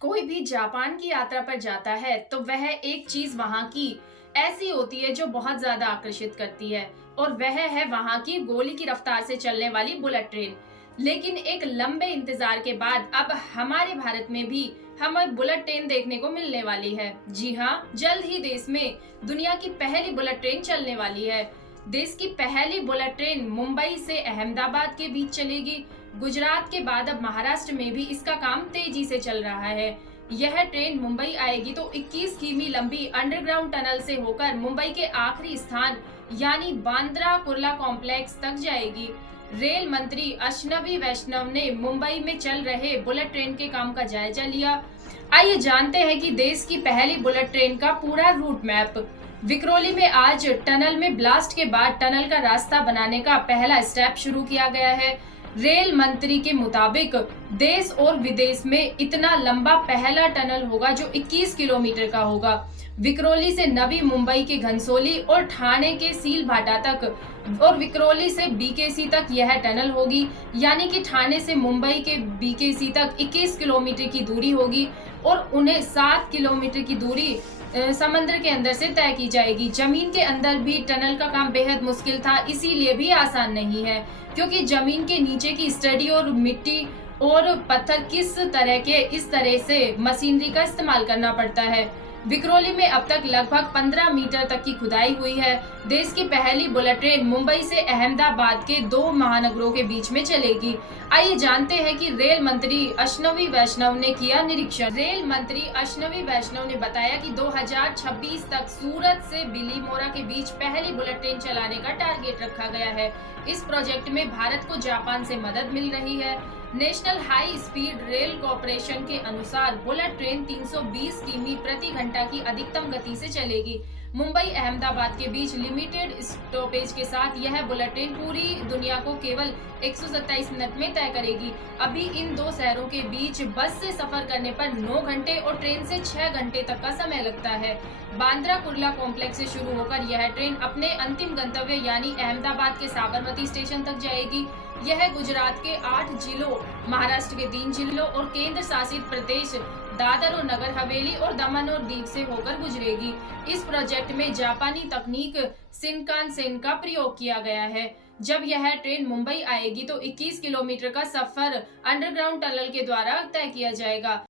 कोई भी जापान की यात्रा पर जाता है तो वह एक चीज वहां की ऐसी होती है जो बहुत ज्यादा आकर्षित करती है। और वह है वहां की गोली की रफ्तार से चलने वाली बुलेट ट्रेन। लेकिन एक लंबे इंतजार के बाद अब हमारे भारत में भी हमें बुलेट ट्रेन देखने को मिलने वाली है। जी हाँ, जल्द ही देश में दुनिया की पहली बुलेट ट्रेन चलने वाली है। देश की पहली बुलेट ट्रेन मुंबई से अहमदाबाद के बीच चलेगी। गुजरात के बाद अब महाराष्ट्र में भी इसका काम तेजी से चल रहा है। यह ट्रेन मुंबई आएगी तो 21 किमी लंबी अंडरग्राउंड टनल से होकर मुंबई के आखिरी स्थान यानी बांद्रा कुर्ला कॉम्प्लेक्स तक जाएगी। रेल मंत्री अश्विनी वैष्णव ने मुंबई में चल रहे बुलेट ट्रेन के काम का जायजा लिया। आइए जानते हैं कि देश की पहली बुलेट ट्रेन का पूरा रूट मैप। विक्रोली में आज टनल में ब्लास्ट के बाद टनल का रास्ता बनाने का पहला स्टेप शुरू किया गया है। रेल मंत्री के मुताबिक देश और विदेश में इतना लंबा पहला टनल होगा जो 21 किलोमीटर का होगा। विक्रोली से नवी मुंबई के घनसोली और ठाणे के सीलभाटा तक और विक्रोली से बीकेसी तक यह टनल होगी। यानी कि ठाणे से मुंबई के बीकेसी तक 21 किलोमीटर की दूरी होगी और उन्हें 7 किलोमीटर की दूरी समुद्र के अंदर से तय की जाएगी। जमीन के अंदर भी टनल का काम बेहद मुश्किल था, इसीलिए भी आसान नहीं है, क्योंकि जमीन के नीचे की स्टडी और मिट्टी और पत्थर किस तरह के इस तरह से मशीनरी का इस्तेमाल करना पड़ता है। विक्रोली में अब तक लगभग 15 मीटर तक की खुदाई हुई है। देश की पहली बुलेट ट्रेन मुंबई से अहमदाबाद के 2 महानगरों के बीच में चलेगी। आइए जानते हैं कि रेल मंत्री अश्विनी वैष्णव ने किया निरीक्षण। रेल मंत्री अश्विनी वैष्णव ने बताया कि 2026 तक सूरत से बिलीमोरा के बीच पहली बुलेट ट्रेन चलाने का टारगेट रखा गया है। इस प्रोजेक्ट में भारत को जापान से मदद मिल रही है। National high speed rail corporation के अनुसार बुलेट ट्रेन 320 किमी प्रति घंटा की अधिकतम गति से चलेगी। मुंबई अहमदाबाद के बीच लिमिटेड स्टॉपेज के साथ यह बुलेट ट्रेन पूरी दुनिया को केवल 127 मिनट में तय करेगी। अभी इन दो शहरों के बीच बस से सफर करने पर 9 घंटे और ट्रेन से 6 घंटे तक का समय लगता है। बांद्रा कुर्ला कॉम्प्लेक्स से शुरू होकर यह ट्रेन अपने अंतिम गंतव्य यानी अहमदाबाद के साबरमती स्टेशन तक जाएगी। यह गुजरात के 8 जिलों, महाराष्ट्र के 3 जिलों और केंद्र शासित प्रदेश दादर और नगर हवेली और दमन और दीव से होकर गुजरेगी। इस प्रोजेक्ट में जापानी तकनीक शिनकानसेन का प्रयोग किया गया है। जब यह ट्रेन मुंबई आएगी तो 21 किलोमीटर का सफर अंडरग्राउंड टनल के द्वारा तय किया जाएगा।